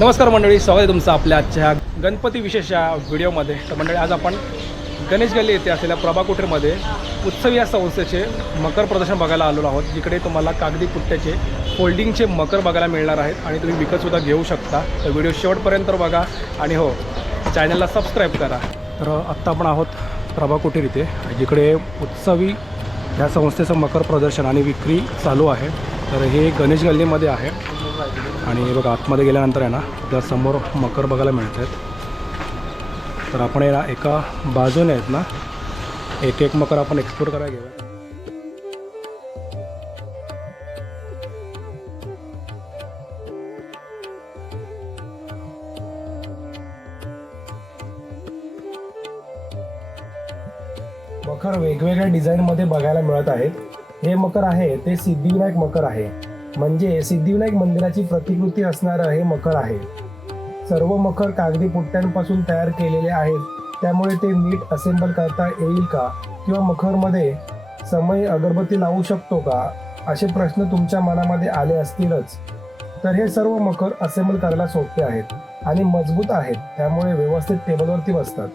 नमस्कार मंडळी, स्वागत आहे तुमचं आपल्या आजच्या गणपती विशेष या व्हिडिओमध्ये. तर मंडळी, आज आपण गणेश गल्ली येथे असलेल्या प्रभा कुटीरमध्ये उत्सव या संस्थेचे मकर प्रदर्शन बघायला आलेलो आहोत, जिकडे तुम्हाला कागदी पुट्ट्याचे फोल्डिंगचे मकर बघायला मिळणार आहेत आणि तुम्ही विकतसुद्धा घेऊ शकता. तर व्हिडिओ शेवटपर्यंत बघा आणि हो, चॅनलला सबस्क्राईब करा. तर आत्ता आपण आहोत प्रभा कुटीर इथे, जिकडे उत्सवी ह्या संस्थेचं मकर प्रदर्शन आणि विक्री चालू आहे. तर हे गणेश गल्लीमध्ये आहे आणि बघा, आतमध्ये गेल्यानंतर आहे ना, त्या समोर मकर बघायला मिळत आहेत. तर आपण आहे ना, एका बाजूने आहेत ना, एक एक मकर आपण एक्सप्लोर करायला घेऊया. मकर वेगवेगळ्या डिझाईनमध्ये बघायला मिळत आहेत. हे मकर आहे ते सिद्धिविनायक मकर आहे, म्हणजे सिद्धिविनायक मंदिराची प्रतिकृती असणारं हे मकर आहे. सर्व मकर कागदी पुट्ट्यांपासून तयार केलेले आहेत, त्यामुळे ते नीट असेंबल करता येईल का, किंवा मखरमध्ये समय अगरबत्ती लावू शकतो का, असे प्रश्न तुमच्या मनामध्ये आले असतीलच. तर हे सर्व मकर असेंबल करायला सोपे आहेत आणि मजबूत आहेत, त्यामुळे व्यवस्थित टेबलवरती बसतात.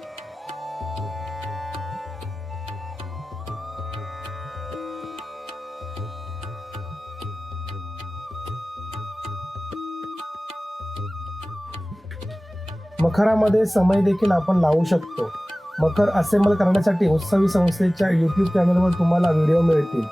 मखरामध्ये समय देखील आपण लावू शकतो. मकर असेंबल करण्यासाठी उत्सवी संस्थेच्या YouTube चॅनलवर तुम्हाला व्हिडिओ मिळतील.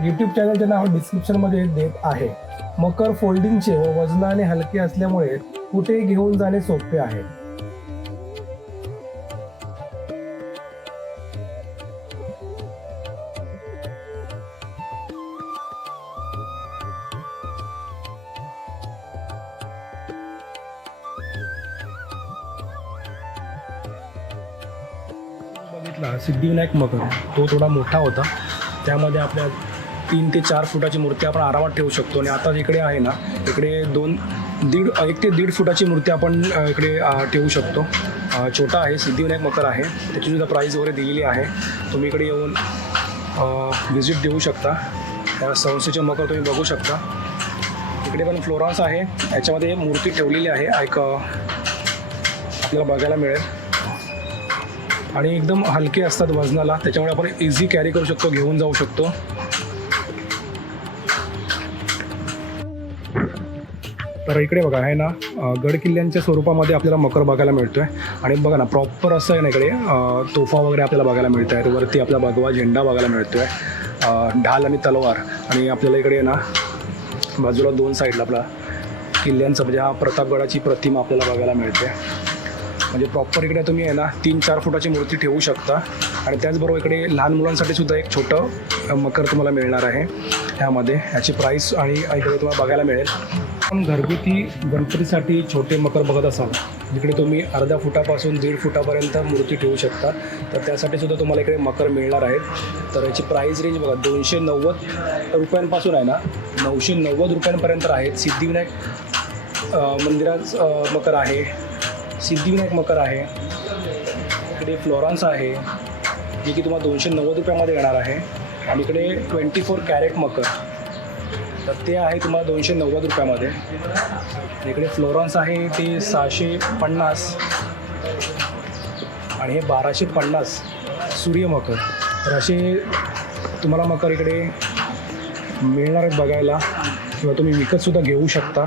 YouTube चॅनलचे नाव डिस्क्रिप्शनमध्ये देत आहे. मकर फोल्डिंगचे व वजनाने हलके असल्यामुळे कुठेही घेऊन जाणे सोपे आहे. बघितला सिद्धिविनायक मकर, तो थोडा मोठा होता. त्यामध्ये आपल्या 3 ते 4 फुटाची मूर्ती आपण आरामात ठेवू शकतो. आणि आता इकडे आहे ना, इकडे 1 ते 1.5 फुटाची मूर्ती आपण इकडे ठेवू शकतो. छोटा आहे, सिद्धिविनायक मकर आहे, त्याचीसुद्धा प्राईस वगैरे दिलेली आहे. तुम्ही इकडे येऊन व्हिजिट देऊ शकता. त्या संस्थेचे मकर तुम्ही बघू शकता. इकडे पण फ्लोरान्स आहे, याच्यामध्ये मूर्ती ठेवलेली आहे, आपल्याला बघायला मिळेल. आणि एकदम हलके असतात वजनाला, त्याच्यामुळे आपण इझी कॅरी करू शकतो, घेऊन जाऊ शकतो. तर इकडे बघा आहे ना, गड किल्ल्यांच्या स्वरूपामध्ये आपल्याला मकर बघायला मिळतो आहे. आणि बघा ना, प्रॉपर असं आहे ना, इकडे तोफा वगैरे आपल्याला बघायला मिळत आहेत. वरती आपला भगवा झेंडा बघायला मिळतो आहे, ढाल आणि तलवार. आणि आपल्याला इकडे ना, बाजूला 2 साईडला आपला किल्ल्यांचा, म्हणजे हा प्रतापगडाची प्रतिमा आपल्याला बघायला मिळते. म्हणजे प्रॉपर इकडे तुम्ही आहे ना, 3-4 फुटाची मूर्ती ठेवू शकता. आणि त्याचबरोबर इकडे लहान मुलांसाठी सुद्धा एक छोटं मकर तुम्हाला मिळणार आहे ह्यामध्ये. ह्याची प्राईस आणि इकडे तुम्हाला बघायला मिळेल. पण घरगुती गणपतीसाठी छोटे मकर बघत असाल, जिकडे तुम्ही अर्ध्या फुटापासून 1.5 फुटापर्यंत मूर्ती ठेवू शकता, तर त्यासाठी सुद्धा तुम्हाला इकडे मकर मिळणार आहेत. तर याची प्राईस रेंज बघा, 290 रुपयांपासून आहे ना, 990 रुपयांपर्यंत आहेत. सिद्धिविनायक मंदिरात मकर आहे, सिद्धिविनायक मकर आहे. इकडे फ्लोरान्स आहे, जे की तुम्हाला 290 रुपयामध्ये येणार आहे. आणि इकडे 24 कॅरेट मकर, तर ते आहे तुम्हाला 290 रुपयामध्ये. इकडे फ्लोरान्स आहे, ते 650 आणि हे 1250 सूर्य मकर. तर असे तुम्हाला मकर इकडे मिळणार आहेत बघायला, किंवा तुम्ही विकतसुद्धा घेऊ शकता.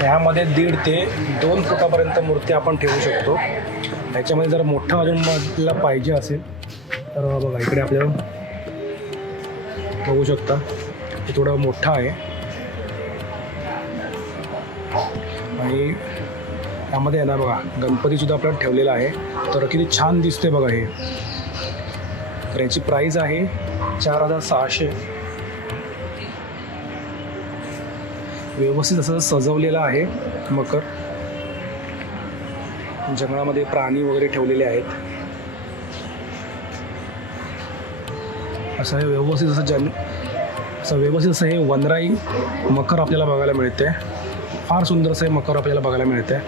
ह्यामध्ये 1.5 ते 2 फुटापर्यंत मूर्ती आपण ठेवू शकतो. ह्याच्यामध्ये जर मोठा अजून आपल्याला पाहिजे असेल तर बघा, इकडे आपल्याला बघू शकता, हे थोडं मोठं आहे. आणि यामध्ये आहे ना बघा, गणपतीसुद्धा आपल्याला ठेवलेला आहे. तर किती छान दिसते बघा हे. तर याची प्राईस आहे 4600. व्यवस्थित असं सजवलेलं आहे मकर. जंगलामध्ये प्राणी वगैरे ठेवलेले आहेत. असं हे व्यवस्थित असं हे वनराई मकर आपल्याला बघायला मिळते. फार सुंदर असं हे मकर आपल्याला बघायला मिळते.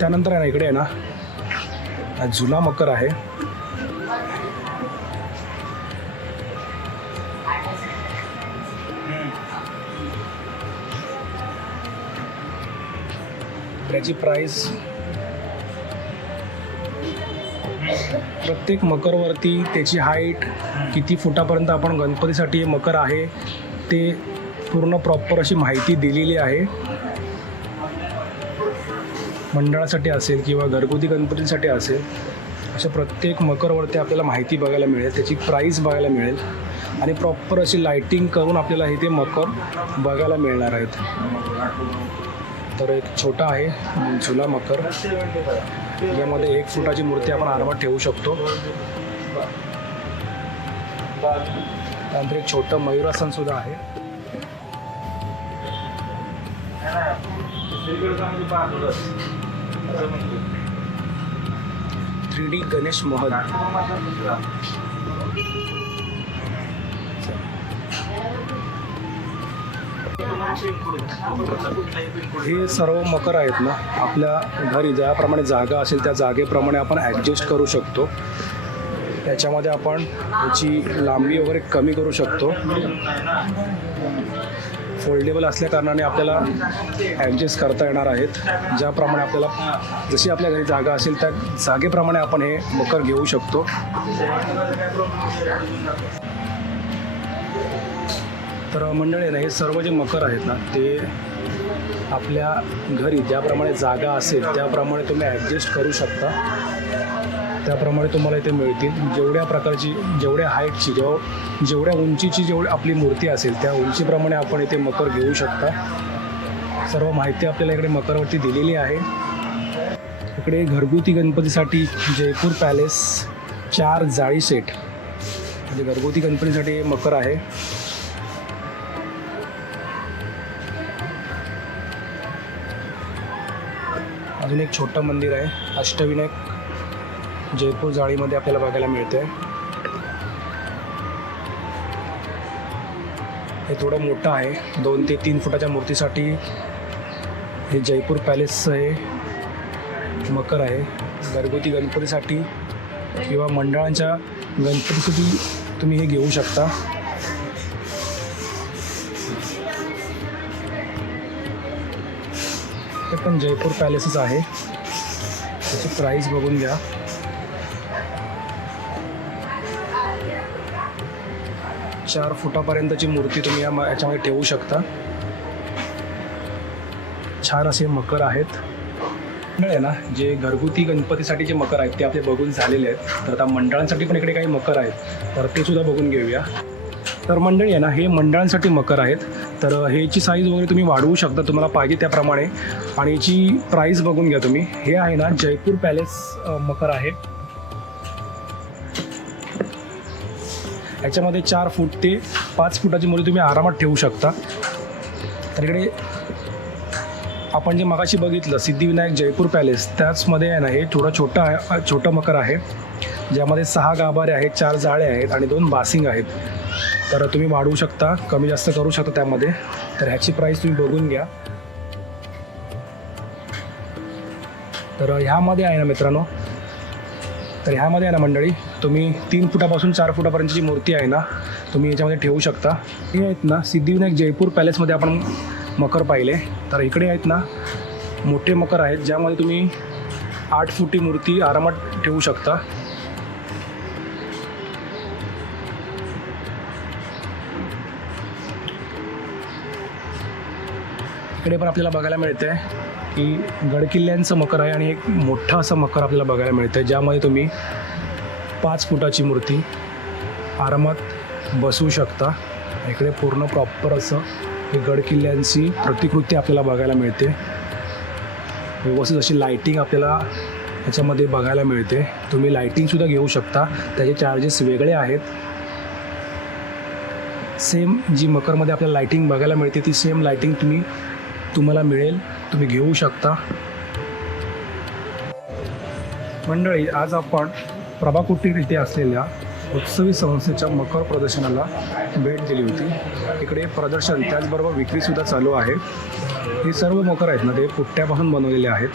त्यानंतर आहे ना इकडे आहे ना झुला मकर आहे. त्याची प्राइस प्रत्येक मकरवरती त्याची हाईट किती फुटापर्यंत आपण गणपतीसाठी हे मकर आहे ते पूर्ण प्रॉपर अशी माहिती दिलेली आहे. मंडळासाठी असेल किंवा घरगुती गणपतीसाठी असेल, अशा प्रत्येक मकरवरती आपल्याला माहिती बघायला मिळेल, त्याची प्राईस बघायला मिळेल आणि प्रॉपर अशी लाईटिंग करून आपल्याला हे ते मकर बघायला मिळणार आहेत. तर एक छोटा आहे झुला मकर. यामध्ये 1 फुटाची मूर्ती आपण आरामात ठेवू शकतो. त्यानंतर एक छोटं मयूरासन सुद्धा आहे. 3D गणेश महल. हे सर्व मकर आहेत ना, आपल्या घरी ज्याप्रमाणे जागा असेल त्या जागेप्रमाणे आपण ॲडजस्ट करू शकतो. त्याच्यामध्ये आपण याची लांबी वगैरे कमी करू शकतो. फोल्डेबल असल्या कारणाने आपल्याला ॲडजस्ट करता येणार आहेत. ज्याप्रमाणे आपल्याला जशी आपल्या घरी जागा असेल त्या जागेप्रमाणे आपण हे मकर घेऊ शकतो. तर मंडळी ना, हे सर्व जे मकर आहेत ना ते आपल्या घरी ज्याप्रमाणे जागा असेल त्याप्रमाणे तुम्ही ॲडजस्ट करू शकता. त्याप्रमाणे तुम्हाला इथे मिळतील. जेवढ्या प्रकारची, जेवढ्या हाईटची, जेवढ्या उंचीची जेवढी आपली मूर्ती असेल त्या उंचीप्रमाणे आपण इथे मकर घेऊ शकता. सर्व माहिती आपल्याला इकडे मकरवरती दिलेली आहे. इकडे घरगुती गणपतीसाठी जयपूर पॅलेस 4 जाळी सेट, म्हणजे घरगुती गणपतीसाठी मकर आहे. अजून एक छोटं मंदिर आहे, अष्टविनायक, जयपूर जाळीमध्ये आपल्याला बघायला मिळते. हे थोडं मोठं आहे, 2 ते 3 फुटाच्या मूर्तीसाठी हे जयपूर पॅलेसचं हे मकर आहे. घरगुती गणपतीसाठी किंवा मंडळांच्या गणपतीसाठी तुम्ही हे घेऊ शकता. हे पण जयपूर पॅलेसच आहे. त्याची प्राईस बघून घ्या. चार फुटापर्यंतची मूर्ती तुम्ही याच्यामध्ये ठेवू शकता. छान असे मकर आहेत. आहे ना, जे घरगुती गणपतीसाठी जे मकर आहेत ते आपले बघून झालेले आहेत. तर आता मंडळांसाठी पण इकडे काही मकर आहेत, तर ते सुद्धा बघून घेऊया. तर मंडळी आहे ना, हे मंडळांसाठी मकर आहेत. तर ह्याची साईज वगैरे तुम्ही वाढवू शकता तुम्हाला पाहिजे त्याप्रमाणे. आणि याची प्राईस बघून घ्या तुम्ही. हे आहे ना जयपूर पॅलेस मकर आहे. याच्यामध्ये 4 फूट ते 5 फुटाची मूर्ती तुम्ही आरामात ठेवू शकता. तर इकडे आपण जे मगाशी बघितलं सिद्धिविनायक जयपूर पॅलेस, त्याचमध्ये आहे ना हे थोडं छोटं मकर आहे, ज्यामध्ये 6 गाभारे आहेत, 4 जाळे आहेत आणि 2 बासिंग आहेत. तर तुम्ही वाढवू शकता, कमी जास्त करू शकता त्यामध्ये. तर ह्याची प्राईस तुम्ही बघून घ्या. तर ह्यामध्ये आहे ना मित्रांनो, तर ह्यामध्ये आहे ना मंडळी, तुम्ही 3 फुटापासून 4 फुटापर्यंतची मूर्ती आहे ना तुम्ही याच्यामध्ये ठेवू शकता. हे आहेत ना सिद्धिविनायक जयपूर पॅलेसमध्ये आपण मकर पाहिले. तर इकडे आहेत ना मोठे मकर आहेत, ज्यामध्ये तुम्ही 8 फुटी मूर्ती आरामात ठेवू शकता. इकडे पण आपल्याला बघायला मिळते की गडकिल्ल्यांचं मकर आहे आणि एक मोठं असं मकर आपल्याला बघायला मिळतं, ज्यामध्ये तुम्ही 5 फुटाची मूर्ती आरामात बसवू शकता. इकडे पूर्ण प्रॉपर असं हे गडकिल्ल्यांची प्रतिकृती आपल्याला बघायला मिळते. व्यवस्थित अशी लाईटिंग आपल्याला याच्यामध्ये बघायला मिळते. तुम्ही लाईटिंगसुद्धा घेऊ शकता, त्याचे चार्जेस वेगळे आहेत. सेम जी मकरमध्ये आपल्याला लाईटिंग बघायला मिळते ती सेम लाईटिंग तुम्ही तुम्हाला मिळेल, तुम्ही घेऊ शकता. मंडळी, आज आपण प्रभा कुटीर इथे असलेल्या उत्सवी संस्थेच्या मकर प्रदर्शनाला भेट दिली होती. इकडे प्रदर्शन त्याचबरोबर विक्रीसुद्धा चालू आहे. हे सर्व मकर आहेत ना, ते पुट्ट्यापासून बनवलेले आहेत.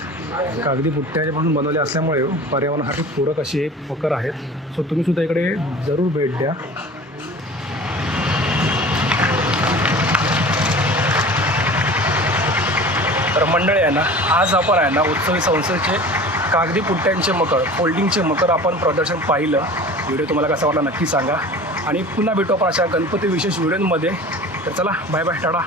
कागदी पुट्ट्यापासून बनवले असल्यामुळे पर्यावरणासाठी पूरक अशी हे मकर आहेत. सो तुम्हीसुद्धा इकडे जरूर भेट द्या. तर मंडळी आहे ना, आज आपण आहे ना उत्सवी संस्थेचे कागदी पुट्ट्यांचे मकर, फोल्डिंगचे मकर आपण प्रदर्शन पाहिलं. व्हिडिओ तुम्हाला कसा वाटला नक्की सांगा आणि पुन्हा भेटू आपण अशा गणपती विशेष व्हिडिओमध्ये. तर चला, बाय बाय, टाटा.